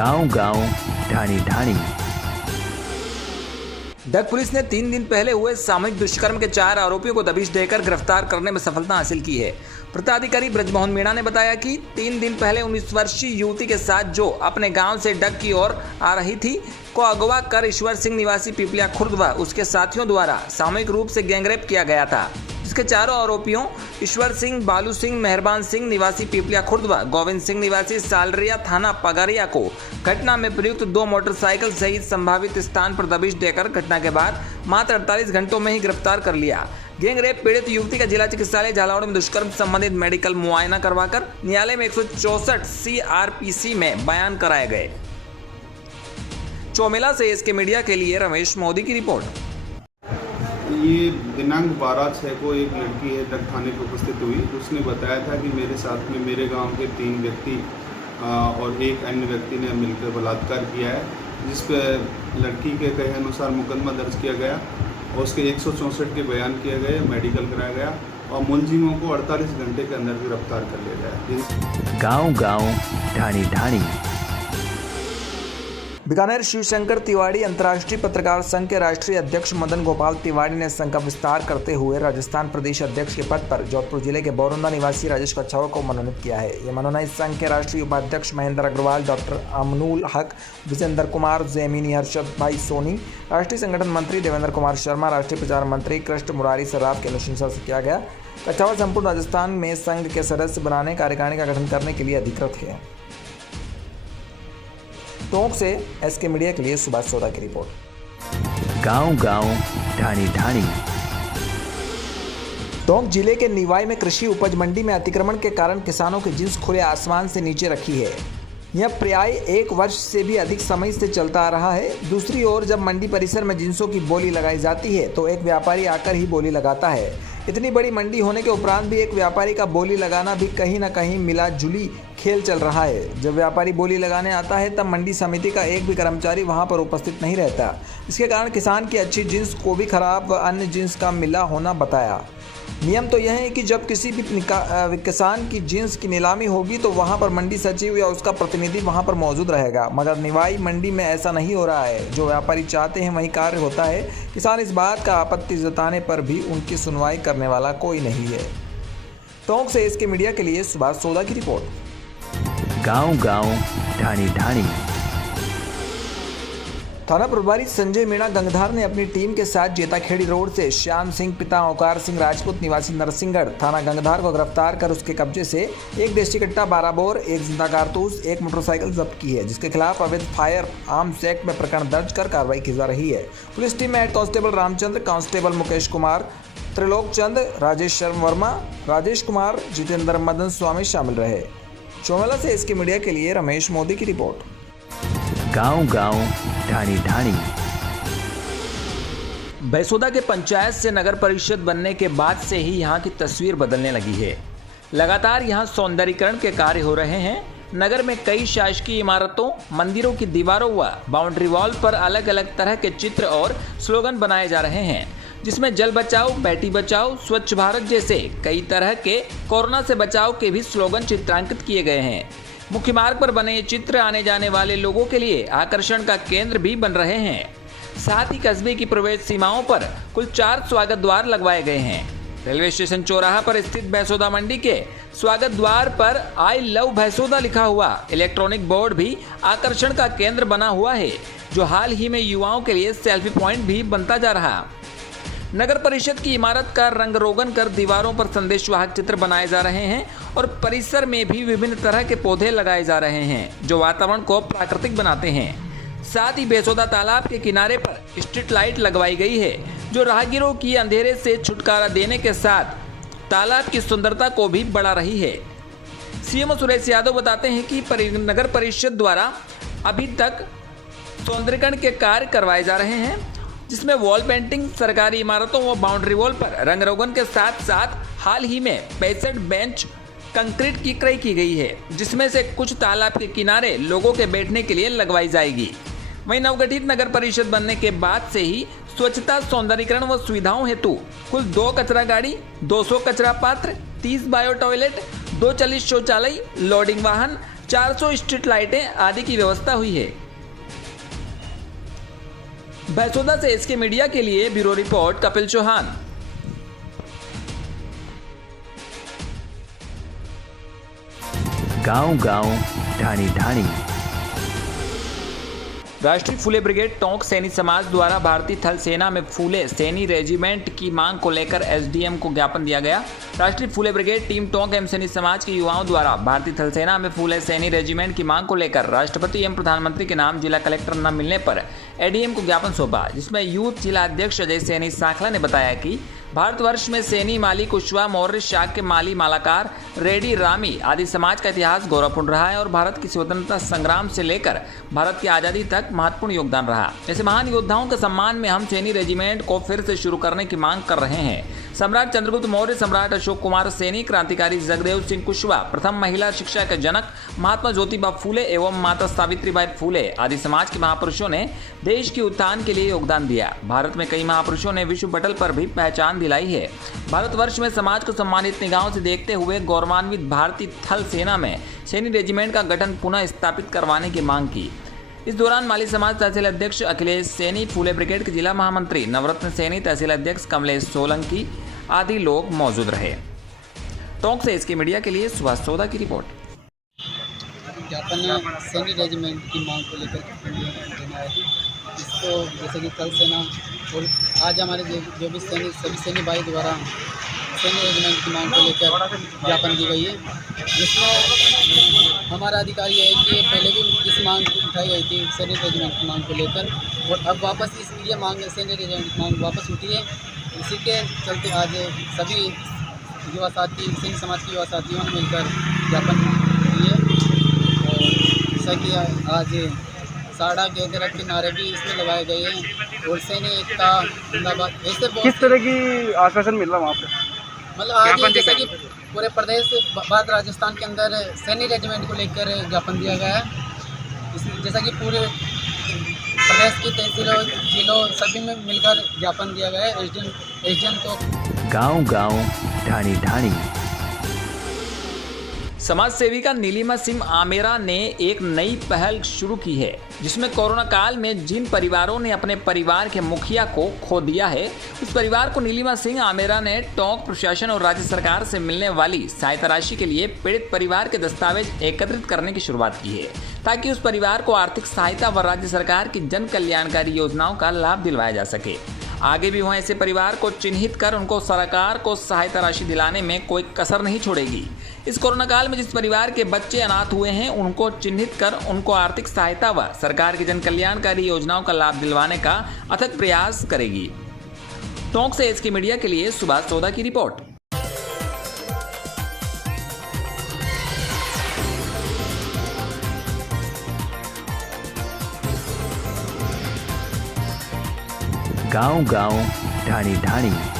गांव-गांव, ढाणी-ढाणी। डग पुलिस ने 3 दिन पहले हुए सामूहिक दुष्कर्म के 4 आरोपियों को दबिश देकर गिरफ्तार करने में सफलता हासिल की है। प्रत्याधिकारी ब्रजमोहन मीणा ने बताया कि 3 दिन पहले 19 वर्षीय युवती के साथ जो अपने गांव से डग की ओर आ रही थी को अगवा कर ईश्वर सिंह निवासी पिपलिया खुर्द व उसके साथियों द्वारा सामूहिक रूप से गैंगरेप किया गया था, जिसके चारों आरोपियों ईश्वर सिंह, बालू सिंह, मेहरबान सिंह निवासी पिपलिया खुर्द व गोविंद सिंह निवासी सालरिया थाना पगारिया को घटना में प्रयुक्त 2 मोटरसाइकिल सहित संभावित स्थान पर दबिश देकर घटना के बाद मात्र 48 घंटों में ही गिरफ्तार कर लिया। गैंगरेप पीड़ित युवती का जिला चिकित्सालय झालावाड़ में दुष्कर्म संबंधित मेडिकल मुआयना करवाकर न्यायालय में 164 CRPC में बयान कराए गए। चौमेला से इसके मीडिया के लिए रमेश मोदी की रिपोर्ट। ये दिनांक 12/6 को एक लड़की है डग थाने पर उपस्थित हुई। उसने बताया था कि मेरे साथ में मेरे गांव के 3 व्यक्ति और एक अन्य व्यक्ति ने मिलकर बलात्कार किया है, जिस पर लड़की के कहे अनुसार मुकदमा दर्ज किया गया और उसके 164 के बयान किए गए, मेडिकल कराया गया और मुलजिमों को 48 घंटे के अंदर गिरफ्तार कर लिया गया। गांव-गांव, ढाणी-ढाणी। बीकानेर शिवशंकर तिवाड़ी अंतर्राष्ट्रीय पत्रकार संघ के राष्ट्रीय अध्यक्ष मदन गोपाल तिवाड़ी ने संघ का विस्तार करते हुए राजस्थान प्रदेश अध्यक्ष के पद पर जोधपुर जिले के बोरंदा निवासी राजेश कच्छावा को मनोनीत किया है। ये मनोनयन संघ के राष्ट्रीय उपाध्यक्ष महेंद्र अग्रवाल, डॉक्टर अमनुल हक, विजेंद्र कुमार, जैमिनी हर्षद भाई सोनी, राष्ट्रीय संगठन मंत्री देवेंद्र कुमार शर्मा, राष्ट्रीय प्रचार मंत्री कृष्ण मुरारी सर्राफ के अनुशंसा से किया गया। कच्छावा संपूर्ण राजस्थान में संघ के सदस्य बनाने कार्यकारिणी का गठन करने के लिए अधिकृत है। टोंक से एसके मीडिया के लिए सुभाष सोदा की रिपोर्ट। गांव-गांव, ढाणी-ढाणी। टोंक जिले के निवाई में कृषि उपज मंडी में अतिक्रमण के कारण किसानों की जिंस खुले आसमान से नीचे रखी है। यह प्राय 1 वर्ष से भी अधिक समय से चलता आ रहा है। दूसरी ओर जब मंडी परिसर में जिंसों की बोली लगाई जाती है तो एक व्यापारी आकर ही बोली लगाता है। इतनी बड़ी मंडी होने के उपरांत भी एक व्यापारी का बोली लगाना भी कहीं न कहीं मिला जुली खेल चल रहा है। जब व्यापारी बोली लगाने आता है तब मंडी समिति का एक भी कर्मचारी वहां पर उपस्थित नहीं रहता। इसके कारण किसान की अच्छी जिंस को भी खराब व अन्य जिंस का मिला होना बताया। नियम तो यह है कि जब किसी भी किसान की जिंस की नीलामी होगी तो वहां पर मंडी सचिव या उसका प्रतिनिधि वहां पर मौजूद रहेगा, मगर निवाई मंडी में ऐसा नहीं हो रहा है। जो व्यापारी चाहते हैं वही कार्य होता है। किसान इस बात का आपत्ति जताने पर भी उनकी सुनवाई करने वाला कोई नहीं है। टोंक से इसके मीडिया के लिए सुभाष सोदा की रिपोर्ट। गांव-गांव, ढाणी-ढाणी। थाना प्रभारी संजय मीणा गंगधार ने अपनी टीम के साथ जेताखेड़ी रोड से श्याम सिंह पिता ओकार सिंह राजपूत निवासी नरसिंहगढ़ थाना गंगधार को गिरफ्तार कर उसके कब्जे से 1 देशी कट्टा 12 बोर, 1 जिंदा कारतूस, 1 मोटरसाइकिल जब्त की है, जिसके खिलाफ अवैध फायर आर्म्स एक्ट में प्रकरण दर्ज कर कार्रवाई की जा रही है। पुलिस टीम में head constable Ramchandra, constable Mukesh Kumar, Trilok Chand, Rajesh Sharma Verma, Rajesh Kumar, Jitendra Madan Swami शामिल रहे। चौमेला से इसके मीडिया के लिए रमेश मोदी की रिपोर्ट। गांव-गांव, ढाणी-ढाणी। बैसोदा के पंचायत से नगर परिषद बनने के बाद से ही यहाँ की तस्वीर बदलने लगी है। लगातार यहाँ सौंदर्यीकरण के कार्य हो रहे हैं। नगर में कई शासकीय इमारतों, मंदिरों की दीवारों व बाउंड्री वॉल पर अलग अलग तरह के चित्र और स्लोगन बनाए जा रहे हैं, जिसमें जल बचाओ, बेटी बचाओ, स्वच्छ भारत जैसे कई तरह के कोरोना से बचाव के भी स्लोगन चित्रांकित किए गए हैं। मुख्य मार्ग पर बने ये चित्र आने जाने वाले लोगों के लिए आकर्षण का केंद्र भी बन रहे हैं। साथ ही कस्बे की प्रवेश सीमाओं पर कुल 4 स्वागत द्वार लगवाए गए हैं। रेलवे स्टेशन चौराहा पर स्थित भैंसोदा मंडी के स्वागत द्वार पर आई लव भैंसोदा लिखा हुआ इलेक्ट्रॉनिक बोर्ड भी आकर्षण का केंद्र बना हुआ है, जो हाल ही में युवाओं के लिए सेल्फी पॉइंट भी बनता जा रहा। नगर परिषद की इमारत का रंग रोगन कर दीवारों पर संदेशवाहक चित्र बनाए जा रहे हैं और परिसर में भी विभिन्न तरह के पौधे लगाए जा रहे हैं, जो वातावरण को प्राकृतिक बनाते हैं। साथ ही भैंसोदा तालाब के किनारे पर स्ट्रीट लाइट लगवाई गई है, जो राहगीरों की अंधेरे से छुटकारा देने के साथ तालाब की सुंदरता को भी बढ़ा रही है। सीएमओ सुरेश यादव बताते हैं कि नगर परिषद द्वारा अभी तक सौंदर्यीकरण के कार्य करवाए जा रहे हैं, जिसमें वॉल पेंटिंग, सरकारी इमारतों व बाउंड्री वॉल पर रंग रोगन के साथ साथ हाल ही में 65 बेंच कंक्रीट की क्रय की गई है, जिसमें से कुछ तालाब के किनारे लोगों के बैठने के लिए लगवाई जाएगी। वहीं नवगठित नगर परिषद बनने के बाद से ही स्वच्छता, सौंदर्यीकरण व सुविधाओं हेतु कुल 2 कचरा गाड़ी, 200 कचरा पात्र, 30 बायो टॉयलेट, 2 40 शौचालय, लोडिंग वाहन, 400 स्ट्रीट लाइटें आदि की व्यवस्था हुई है। बहसोदा से एसके मीडिया के लिए ब्यूरो रिपोर्ट कपिल चौहान। गांव-गांव, ढाणी-ढाणी। राष्ट्रीय फूले ब्रिगेड टोंक सैनी समाज द्वारा भारतीय थल सेना में फूले सैनी रेजिमेंट की मांग को लेकर एसडीएम को ज्ञापन दिया गया। राष्ट्रीय फूले ब्रिगेड टीम टोंक एवं सैनी समाज के युवाओं द्वारा भारतीय थल सेना में फूले सैनी रेजिमेंट की मांग को लेकर राष्ट्रपति एवं प्रधानमंत्री के नाम जिला कलेक्टर न मिलने पर एडीएम को ज्ञापन सौंपा, जिसमें यूथ जिला अध्यक्ष अजय सैनी साखला ने बताया कि भारतवर्ष में सैनी, माली, कुशवा, मौर्य, शाक्य, माली, मालाकार, रेड्डी, रामी आदि समाज का इतिहास गौरवपूर्ण रहा है और भारत की स्वतंत्रता संग्राम से लेकर भारत की आज़ादी तक महत्वपूर्ण योगदान रहा। ऐसे महान योद्धाओं के सम्मान में हम सैनी रेजिमेंट को फिर से शुरू करने की मांग कर रहे हैं। सम्राट चंद्रगुप्त मौर्य, सम्राट अशोक कुमार सैनी, क्रांतिकारी जगदेव सिंह कुशवा, प्रथम महिला शिक्षा के जनक महात्मा ज्योतिबा फूले एवं माता सावित्रीबाई फूले आदि समाज के महापुरुषों ने देश के उत्थान के लिए योगदान दिया। भारत में कई महापुरुषों ने विश्व पटल पर भी पहचान दिलाई है। भारतवर्ष में समाज को सम्मानित निगाहों से देखते हुए गौरवान्वित भारतीय थल सेना में सैनी रेजिमेंट का गठन पुनः स्थापित करवाने की मांग की। इस दौरान माली समाज तहसील अध्यक्ष अखिलेश सैनी, फूले ब्रिगेड के जिला महामंत्री नवरत्न सैनी, तहसील अध्यक्ष कमलेश सोलंकी आदि लोग मौजूद रहे। टोंक से इसकी मीडिया के लिए सुभाष सोदा की रिपोर्ट। ज्ञापन सैनी रेजिमेंट की मांग को लेकर देना है। इसको जैसे कि थल सेना और आज हमारे जो भी सभी सैनी भाई द्वारा सैनी रेजिमेंट की मांग को लेकर ज्ञापन दी गई है, जिसमें हमारा अधिकार ये है कि पहले भी इस मांग उठाई गई थी सैनी रेजिमेंट की मांग को लेकर, और अब वापस ये मांग सैनी रेजिमेंट की मांग वापस उठी है। इसी के चलते आज सभी युवा साथी, सैनी समाज के युवा साथियों ने मिलकर ज्ञापन दिए, और जैसा कि आज साड़ा गेदरा के नारे भी इसमें लगाए गए हैं और सैनी एकता जिंदाबाद, ऐसे किस तरह की आश्वासन मिल रहा वहाँ पे? मतलब आज जैसा कि पूरे प्रदेश बाद राजस्थान के अंदर सैनी रेजिमेंट को लेकर ज्ञापन दिया गया है। जैसा कि पूरे प्रदेश की तहसीलों, जिलों सभी में मिलकर ज्ञापन दिया गया है एसडीएम को। गांव-गांव, ढाणी-ढाणी। समाज सेविका नीलिमा सिंह आमेरा ने एक नई पहल शुरू की है, जिसमें कोरोना काल में जिन परिवारों ने अपने परिवार के मुखिया को खो दिया है, उस परिवार को नीलिमा सिंह आमेरा ने टोंक प्रशासन और राज्य सरकार से मिलने वाली सहायता राशि के लिए पीड़ित परिवार के दस्तावेज एकत्रित करने की शुरुआत की है, ताकि उस परिवार को आर्थिक सहायता व राज्य सरकार की जन कल्याणकारी योजनाओं का लाभ दिलवाया जा सके। आगे भी वह ऐसे परिवार को चिन्हित कर उनको सरकार को सहायता राशि दिलाने में कोई कसर नहीं छोड़ेगी। इस कोरोना काल में जिस परिवार के बच्चे अनाथ हुए हैं, उनको चिन्हित कर उनको आर्थिक सहायता व सरकार की जन कल्याणकारी योजनाओं का लाभ दिलवाने का अथक प्रयास करेगी। टोंक से इसकी मीडिया के लिए सुभाष सोदा की रिपोर्ट। गांव-गांव, ढाणी-ढाणी।